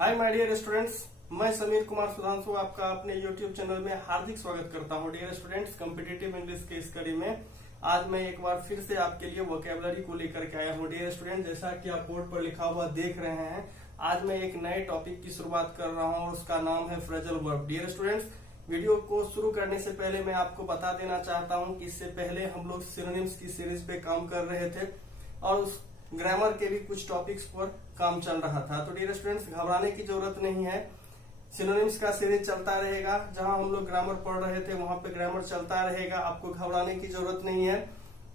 Hi my dear students, मैं समीर कुमार सुधांशु आपका अपने YouTube चैनल में हार्दिक स्वागत करता हूं। डियर स्टूडेंट्स, कॉम्पिटिटिव इंग्लिश के इस कड़ी में आज मैं एक बार फिर से आपके लिए वोकैबुलरी को लेकर के आया हूं। डियर स्टूडेंट, जैसा कि आप बोर्ड पर लिखा हुआ देख रहे हैं, आज मैं एक नए टॉपिक की शुरुआत कर रहा हूं और उसका नाम है phrasal verb. Dear students, video को शुरू करने से पहले मैं आपको बता देना चाहता हूं कि इससे पहले हम लोग सिनोनिम्स की सीरीज पे काम कर रहे थे और उस ग्रामर के भी कुछ टॉपिक्स पर काम चल रहा था। तो डियर स्टूडेंट्स, घबराने की जरूरत नहीं है। सिनोनिम्स का सीरीज चलता रहेगा। जहां हम लोग ग्रामर पढ़ रहे थे वहां पे ग्रामर चलता रहेगा। आपको घबराने की जरूरत नहीं है,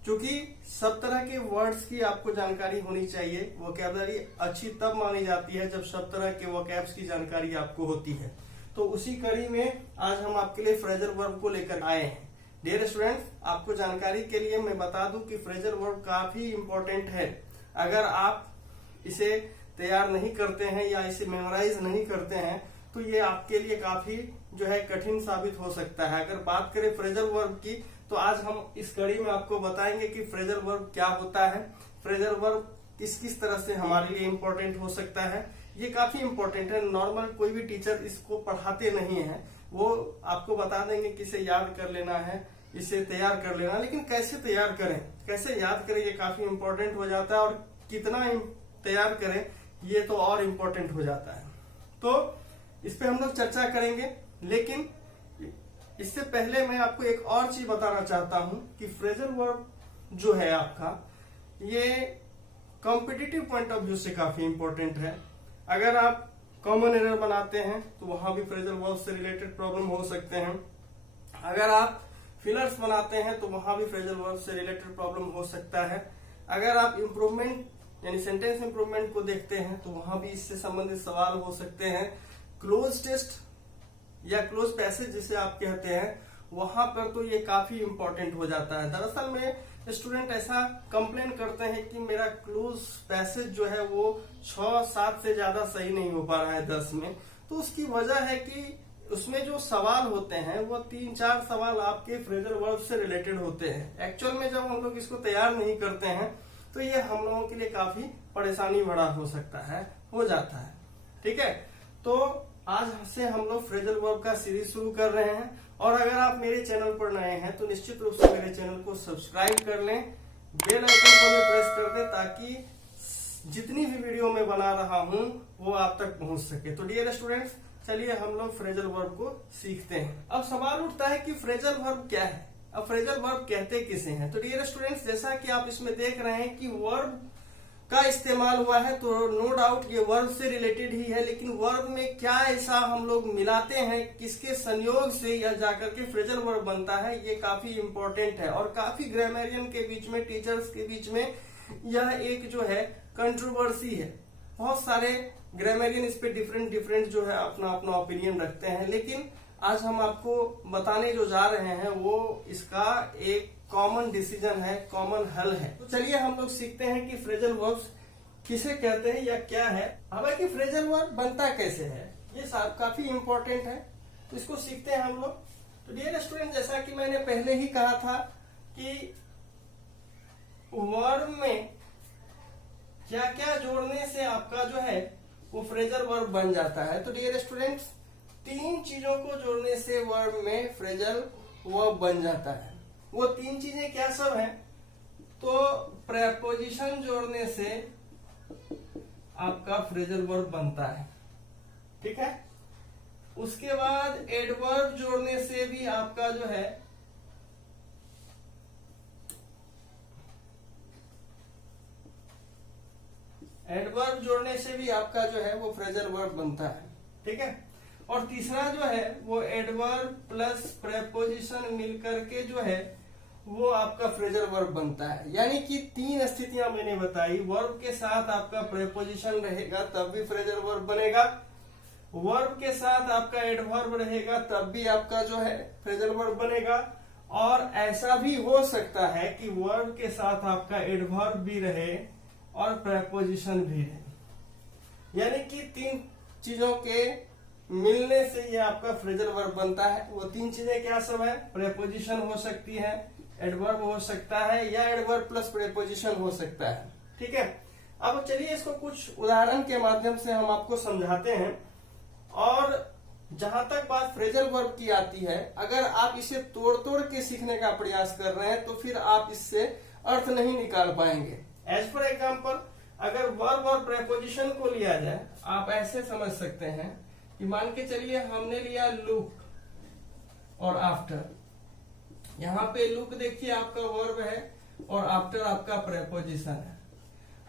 क्योंकि सब तरह के वर्ड्स की आपको जानकारी होनी चाहिए। वोकैबुलरी अच्छी तब मानी जाती है जब सब तरह के वोकैब्स की जानकारी आपको होती है। तो उसी कड़ी में आज हम आपके लिए फ्रेजल वर्ब को लेकर आए हैं। डियर स्टूडेंट्स, आपको जानकारी के लिए मैं बता दूं कि फ्रेजल वर्ब काफी इंपॉर्टेंट है। अगर आप इसे तैयार नहीं करते हैं या इसे मेमोराइज नहीं करते हैं तो ये आपके लिए काफी जो है कठिन साबित हो सकता है। अगर बात करें फ्रेजल वर्ब की, तो आज हम इस कड़ी में आपको बताएंगे कि फ्रेजल वर्ब क्या होता है, फ्रेजल वर्ब किस किस तरह से हमारे लिए इम्पोर्टेंट हो सकता है। ये काफी इम्पोर्टेंट है। नॉर्मल कोई भी टीचर इसको पढ़ाते नहीं है, वो आपको बता देंगे कि इसे याद कर लेना है, इसे तैयार कर लेना, लेकिन कैसे तैयार करें, कैसे याद करें, ये काफी इम्पोर्टेंट हो जाता है। और कितना तैयार करें ये तो और इम्पोर्टेंट हो जाता है। तो इस पे हम लोग चर्चा करेंगे, लेकिन इससे पहले मैं आपको एक और चीज बताना चाहता हूं कि फ्रेजल वर्ब जो है आपका, ये कॉम्पिटिटिव पॉइंट ऑफ व्यू से काफी इंपॉर्टेंट है। अगर आप कॉमन एरर बनाते हैं तो वहां भी फ्रेजल वर्ब से रिलेटेड प्रॉब्लम हो सकते हैं। अगर आप फिलर्स बनाते हैं तो वहां भी फ्रेजल वर्ब से रिलेटेड प्रॉब्लम हो सकता है। अगर आप इम्प्रूवमेंट यानी सेंटेंस इम्प्रूवमेंट को देखते हैं तो वहां भी इससे संबंधित सवाल हो सकते हैं। क्लोज टेस्ट या क्लोज पैसेज जिसे आप कहते हैं, वहां पर तो ये काफी इंपॉर्टेंट हो जाता है। दरअसल में स्टूडेंट ऐसा कंप्लेन करते हैं कि मेरा क्लोज पैसेज जो है वो 6-7 से ज्यादा सही नहीं हो पा रहा है 10 में। तो उसकी वजह है कि उसमें जो सवाल होते हैं वो 3-4 सवाल आपके फ्रेजल वर्ब से रिलेटेड होते हैं। एक्चुअल में जब हम लोग इसको तैयार नहीं करते हैं तो ये हम लोगों के लिए काफी परेशानी भरा हो सकता है, हो जाता है। ठीक है, तो आज से हम लोग फ्रेजल वर्ब का सीरीज शुरू कर रहे हैं। और अगर आप मेरे चैनल पर नए हैं तो निश्चित रूप से मेरे चैनल को सब्सक्राइब कर लें, बेल आइकन को भी प्रेस कर दें, ताकि जितनी भी वीडियो मैं बना रहा हूं वो आप तक पहुंच सके। तो डियर स्टूडेंट्स, चलिए हम लोग फ्रेजल वर्ब को सीखते हैं। अब सवाल उठता है कि फ्रेजल वर्ब क्या है, अब फ्रेजल वर्ब कहते किसे हैं। तो डियर स्टूडेंट्स, जैसा कि आप इसमें देख रहे हैं कि वर्ब का इस्तेमाल हुआ है, तो नो डाउट ये वर्ब से रिलेटेड ही है। लेकिन वर्ब में क्या ऐसा हम लोग मिलाते हैं, किसके संयोग से यह जाकर के फ्रेजल वर्ब बनता है, ये काफी इंपॉर्टेंट है। और काफी ग्रामरियन के बीच में, टीचर्स के बीच में यह एक जो है कंट्रोवर्सी है। बहुत सारे ग्रामरियन इस पे डिफरेंट जो है अपना अपना ओपिनियन रखते हैं। लेकिन आज हम आपको बताने जो जा रहे हैं वो इसका एक कॉमन डिसीजन है, कॉमन हल है। तो चलिए हम लोग सीखते हैं कि फ्रेजल वर्ब्स किसे कहते हैं या क्या है। हालांकि फ्रेजल वर्ब बनता कैसे है ये काफी इंपॉर्टेंट है, तो इसको सीखते हैं हम लोग। तो डियर स्टूडेंट, जैसा कि मैंने पहले ही कहा था कि वर्ब में क्या क्या जोड़ने से आपका जो है वो फ्रेजल वर्ब बन जाता है। तो डियर स्टूडेंट्स, 3 चीजों को जोड़ने से वर्ब में फ्रेजल वर्ब बन जाता है। वो 3 चीजें क्या सब हैं? तो प्रेपोजिशन जोड़ने से आपका फ्रेजल वर्ब बनता है, ठीक है। उसके बाद एडवर्ब जोड़ने से भी आपका जो है एडवर्ब जोड़ने से भी आपका जो है वो फ्रेजल वर्ब बनता है, ठीक है। और तीसरा जो है वो एडवर्ब प्लस प्रेपोजिशन मिलकर के जो है वो आपका फ्रेजल वर्ब बनता है। यानी कि 3 स्थितियां मैंने बताई। वर्ब के साथ आपका प्रेपोजिशन रहेगा तब भी फ्रेजल वर्ब बनेगा, वर्ब के साथ आपका एडवर्ब रहेगा तब भी आपका जो है फ्रेजल वर्ब बनेगा, और ऐसा भी हो सकता है कि वर्ब के साथ आपका एडवर्ब भी रहे और प्रेपोजिशन भी रहे। यानी कि 3 चीजों के मिलने से ये आपका फ्रेजल वर्ब बनता है। वो 3 चीजें क्या सब है? प्रेपोजिशन हो सकती है, एडवर्ब हो सकता है, या एडवर्ब प्लस प्रेपोजिशन हो सकता है, ठीक है। अब चलिए इसको कुछ उदाहरण के माध्यम से हम आपको समझाते हैं। और जहां तक बात फ्रेजल वर्ब की आती है, अगर आप इसे तोड़ तोड़ के सीखने का प्रयास कर रहे हैं तो फिर आप इससे अर्थ नहीं निकाल पाएंगे। एज फॉर एग्जाम्पल, अगर वर्ब और प्रेपोजिशन को लिया जाए, आप ऐसे समझ सकते हैं कि मान के चलिए हमने लिया लुक और आफ्टर। यहाँ पे लुक देखिए आपका वर्ब है और आफ्टर आपका प्रेपोजिशन है।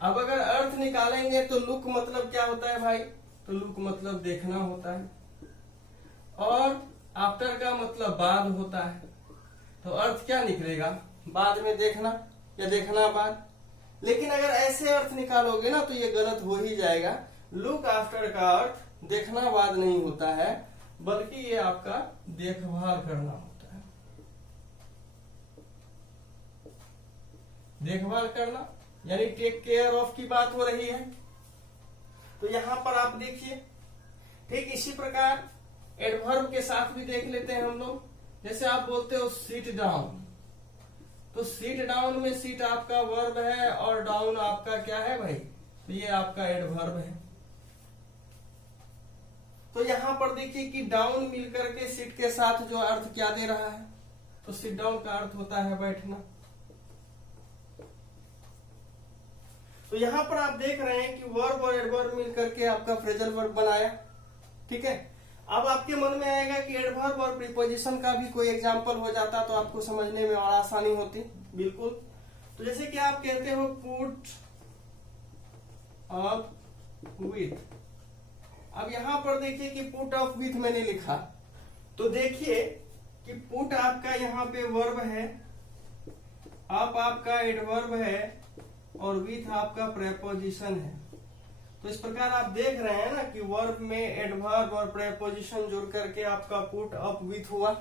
अब अगर अर्थ निकालेंगे तो लुक मतलब क्या होता है भाई? तो लुक मतलब देखना होता है, और आफ्टर का मतलब बाद होता है। तो अर्थ क्या निकलेगा? बाद में देखना या देखना बाद। लेकिन अगर ऐसे अर्थ निकालोगे ना तो ये गलत हो ही जाएगा। लुक आफ्टर का अर्थ देखना बाद नहीं होता है, बल्कि ये आपका देखभाल करना होता है। देखभाल करना यानी टेक केयर ऑफ की बात हो रही है। तो यहां पर आप देखिए, ठीक इसी प्रकार एडवर्ब के साथ भी देख लेते हैं हम लोग। जैसे आप बोलते हो सीट डाउन, तो सीट डाउन में सीट आपका वर्ब है और डाउन आपका क्या है भाई? तो ये आपका एडवर्ब है। तो यहां पर देखिए कि डाउन मिलकर के सीट के साथ जो अर्थ क्या दे रहा है? तो सिट डाउन का अर्थ होता है बैठना। तो यहां पर आप देख रहे हैं कि वर्ब और एडवर्ब मिलकर के आपका फ्रेजल वर्ब बनाया। ठीक है, अब आपके मन में आएगा कि एडवर्ब और प्रीपोजिशन का भी कोई एग्जांपल हो जाता तो आपको समझने में और आसानी होती। बिल्कुल। तो जैसे कि आप कहते हो पुट अप विथ। अब यहां पर देखिए कि पुट अप विथ मैंने लिखा, तो देखिए कि पुट आपका यहाँ पे वर्ब है, अप आपका एडवर्ब है और विथ आपका प्रेपोजिशन है। तो इस प्रकार आप देख रहे हैं ना कि वर्ब में एडवर्ब और प्रेपोजिशन जुड़ करके आपका पुट अप विथ हुआ,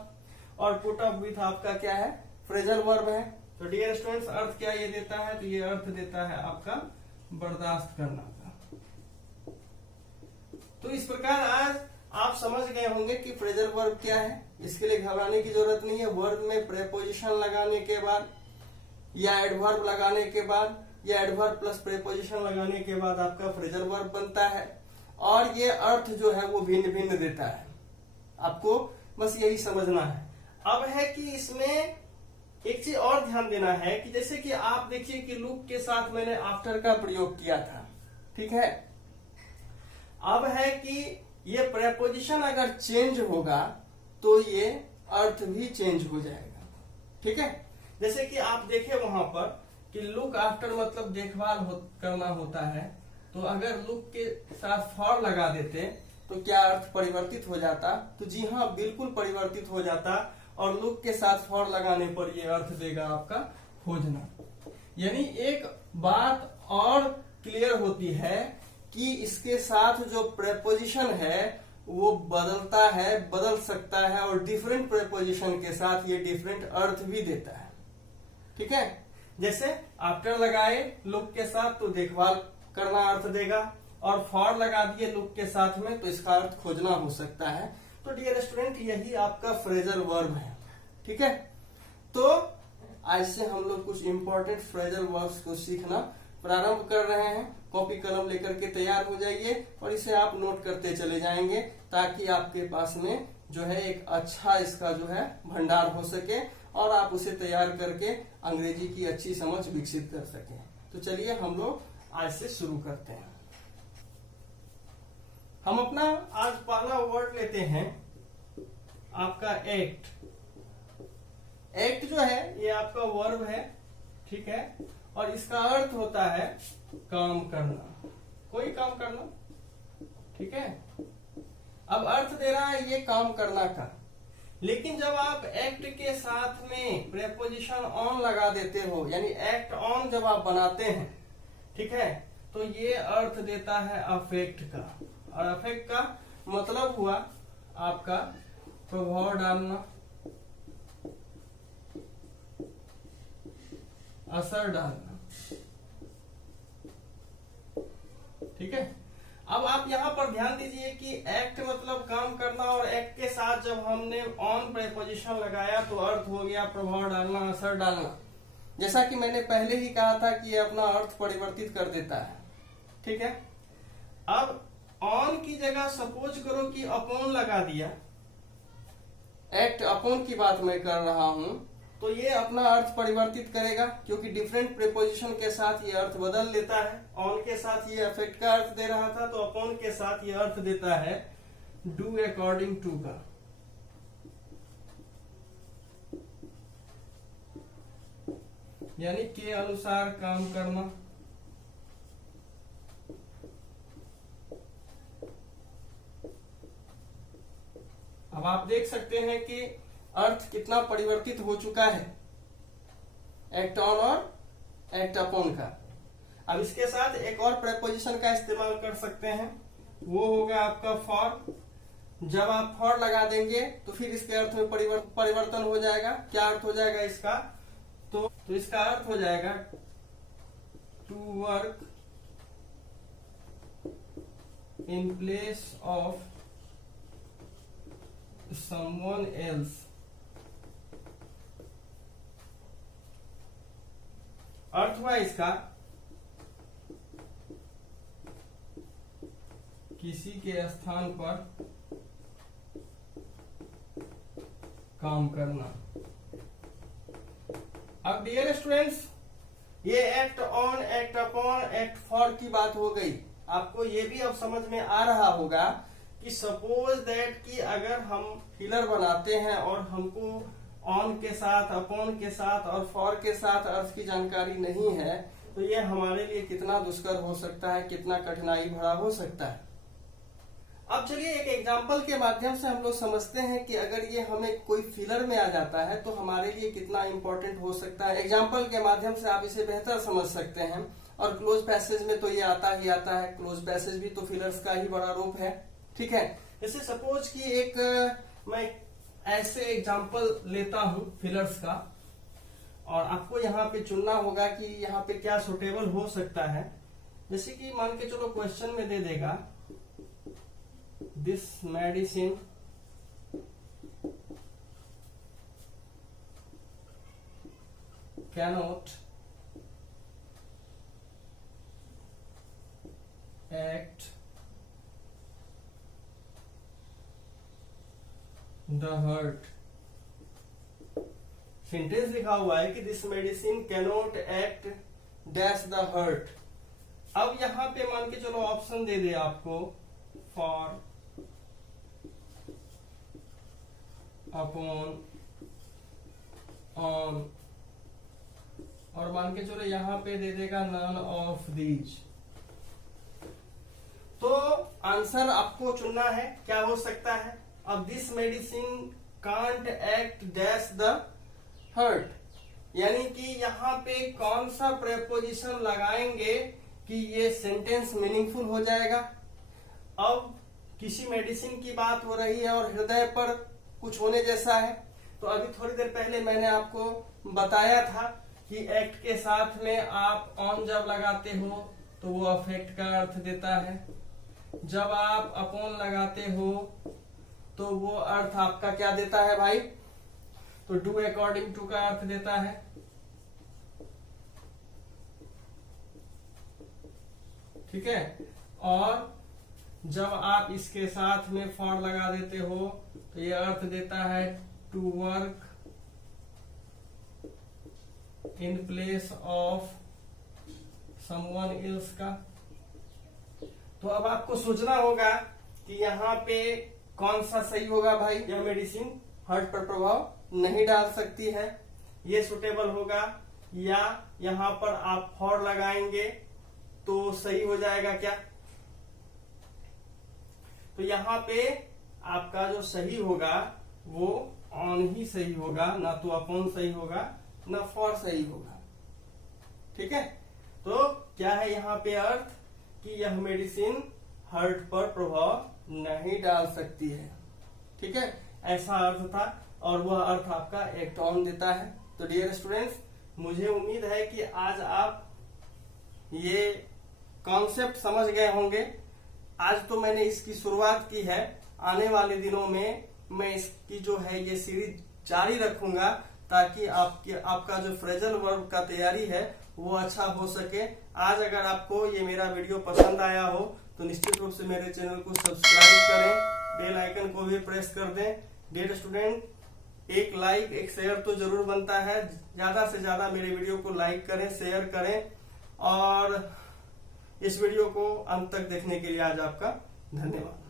और पुट अप विथ आपका क्या है? फ्रेजल वर्ब है। तो डियर स्टूडेंट्स, अर्थ क्या ये देता है? तो ये अर्थ देता है आपका बर्दाश्त करना का। तो इस प्रकार आज आप समझ गए होंगे कि फ्रेजल वर्ब क्या है। इसके लिए घबराने की जरूरत नहीं है। वर्ब में प्रेपोजिशन लगाने के बाद या एडवर्ब लगाने के बाद या एडवर्ब प्लस प्रेपोजिशन लगाने के बाद आपका फ्रेजल वर्ब बनता है, और ये अर्थ जो है वो भिन्न भिन्न देता है। आपको बस यही समझना है। अब है कि इसमें एक चीज और ध्यान देना है कि जैसे कि आप देखिए कि लुक के साथ मैंने आफ्टर का प्रयोग किया था। ठीक है, अब है कि ये प्रेपोजिशन अगर चेंज होगा तो ये अर्थ भी चेंज हो जाएगा। ठीक है, जैसे कि आप देखे वहां पर कि लुक आफ्टर मतलब देखभाल करना होता है, तो अगर लुक के साथ फॉर लगा देते तो क्या अर्थ परिवर्तित हो जाता? तो जी हाँ, बिल्कुल परिवर्तित हो जाता, और लुक के साथ फॉर लगाने पर ये अर्थ देगा आपका खोजना। यानी एक बात और क्लियर होती है कि इसके साथ जो प्रेपोजिशन है वो बदलता है, बदल सकता है, और डिफरेंट प्रेपोजिशन के साथ ये डिफरेंट अर्थ भी देता है। ठीक है, जैसे आफ्टर लगाए लुक के साथ तो देखभाल करना अर्थ देगा, और फॉर लगा दिए लुक के साथ में तो इसका अर्थ खोजना हो सकता है। तो डियर स्टूडेंट, यही आपका फ्रेजल वर्ब है। ठीक है, तो आज से हम लोग कुछ इंपॉर्टेंट फ्रेजल वर्ब्स को सीखना प्रारंभ कर रहे हैं। कॉपी कलम लेकर के तैयार हो जाइए और इसे आप नोट करते चले जाएंगे, ताकि आपके पास में जो है एक अच्छा इसका जो है भंडार हो सके और आप उसे तैयार करके अंग्रेजी की अच्छी समझ विकसित कर सकें। तो चलिए हम लोग आज से शुरू करते हैं। हम अपना आज पहला वर्ड लेते हैं आपका एक्ट। एक्ट जो है ये आपका वर्ब है। ठीक है, और इसका अर्थ होता है काम करना, कोई काम करना। ठीक है, अब अर्थ दे रहा है ये काम करना का, लेकिन जब आप एक्ट के साथ में प्रेपोजिशन ऑन लगा देते हो, यानी एक्ट ऑन जब आप बनाते हैं, ठीक है, तो ये अर्थ देता है अफेक्ट का। और अफेक्ट का मतलब हुआ आपका प्रभाव डालना, असर डालना। ठीक है, अब आप यहाँ पर ध्यान दीजिए कि एक्ट मतलब काम करना, और एक्ट के साथ जब हमने ऑन प्रेपोजिशन लगाया तो अर्थ हो गया प्रभाव डालना, असर डालना। जैसा कि मैंने पहले ही कहा था कि ये अपना अर्थ परिवर्तित कर देता है। ठीक है। अब ऑन की जगह सपोज करो कि अपॉन लगा दिया, एक्ट अपॉन की बात मैं कर रहा हूं, तो ये अपना अर्थ परिवर्तित करेगा, क्योंकि डिफरेंट प्रीपोजिशन के साथ ये अर्थ बदल लेता है। ऑन के साथ ये अफेक्ट का अर्थ दे रहा था, तो अपॉन के साथ ये अर्थ देता है डू अकॉर्डिंग टू का। यानी के अनुसार काम करना। अब आप देख सकते हैं कि अर्थ कितना परिवर्तित हो चुका है एक्ट ऑन और एक्ट अपॉन का। अब इसके साथ एक और प्रेपोजिशन का इस्तेमाल कर सकते हैं, वो होगा आपका फॉर। जब आप फॉर लगा देंगे तो फिर इसके अर्थ में परिवर्तन हो जाएगा। क्या अर्थ हो जाएगा इसका? तो इसका अर्थ हो जाएगा to work in place of someone else। अर्थ हुआ इसका किसी के स्थान पर काम करना। अब डियर स्टूडेंट्स, ये act on, act upon, act for की बात हो गई। आपको ये भी अब समझ में आ रहा होगा कि सपोज दैट कि अगर हम फिलर बनाते हैं और हमको ऑन के साथ, अपॉन के साथ और फॉर के साथ अर्थ की जानकारी नहीं है, तो ये हमारे लिए कितना दुष्कर हो सकता है, कितना कठिनाई भरा हो सकता है। अब चलिए एक एग्जाम्पल के माध्यम से हम लोग समझते हैं कि अगर ये हमें कोई फिलर में आ जाता है तो हमारे लिए कितना इंपॉर्टेंट हो सकता है। एग्जाम्पल के माध्यम से आप इसे बेहतर समझ सकते हैं। और क्लोज पैसेज में तो ये आता ही आता है, क्लोज पैसेज भी तो फिलर्स का ही बड़ा रूप है। ठीक है, जैसे सपोज कि एक मैं ऐसे एग्जाम्पल लेता हूं फिलर्स का, और आपको यहाँ पे चुनना होगा कि यहाँ पे क्या सुटेबल हो सकता है। जैसे कि मान के चलो क्वेश्चन में दे देगा this medicine cannot act the heart. Sentence लिखा हुआ है कि this medicine cannot act dash the heart. अब यहां पे मान के चलो ऑप्शन दे दे आपको फॉर, अपॉन, ऑन, और मान के चलो यहां पे दे देगा नन ऑफ दीज। तो आंसर आपको चुनना है, क्या हो सकता है। अब this medicine can't act dash the heart, यानी कि यहाँ पे कौन सा प्रेपोजिशन लगाएंगे कि ये सेंटेंस मीनिंगफुल हो जाएगा। अब किसी मेडिसिन की बात हो रही है और हृदय पर कुछ होने जैसा है, तो अभी थोड़ी देर पहले मैंने आपको बताया था कि एक्ट के साथ में आप ऑन जब लगाते हो तो वो अफेक्ट का अर्थ देता है, जब आप अपॉन लगाते हो तो वो अर्थ आपका क्या देता है भाई, तो डू अकॉर्डिंग टू का अर्थ देता है। ठीक है, और जब आप इसके साथ में फॉर लगा देते हो तो ये अर्थ देता है to work in place of someone else का। तो अब आपको सोचना होगा कि यहाँ पे कौन सा सही होगा भाई। यह मेडिसिन हर्ट पर प्रभाव नहीं डाल सकती है, ये सुटेबल होगा, या यहाँ पर आप फॉर लगाएंगे तो सही हो जाएगा क्या। तो यहाँ पे आपका जो सही होगा वो ऑन ही सही होगा, ना तो अपॉन सही होगा ना फॉर सही होगा। ठीक है, तो क्या है यहाँ पे अर्थ कि यह मेडिसिन हर्ट पर प्रभाव नहीं डाल सकती है। ठीक है, ऐसा अर्थ था और वह अर्थ आपका एक्ट ऑन देता है। तो डियर स्टूडेंट्स, मुझे उम्मीद है कि आज आप ये कॉन्सेप्ट समझ गए होंगे। आज तो मैंने इसकी शुरुआत की है, आने वाले दिनों में मैं इसकी जो है ये सीरीज जारी रखूंगा ताकि आपका जो फ्रेजल वर्ब का तैयारी है वो अच्छा हो सके। आज अगर आपको ये मेरा वीडियो पसंद आया हो तो निश्चित रूप से मेरे चैनल को सब्सक्राइब करें, बेल आइकन को भी प्रेस कर दें। डियर स्टूडेंट, एक लाइक एक शेयर तो जरूर बनता है। ज्यादा से ज्यादा मेरे वीडियो को लाइक करें, शेयर करें और इस वीडियो को अंत तक देखने के लिए आज आपका धन्यवाद।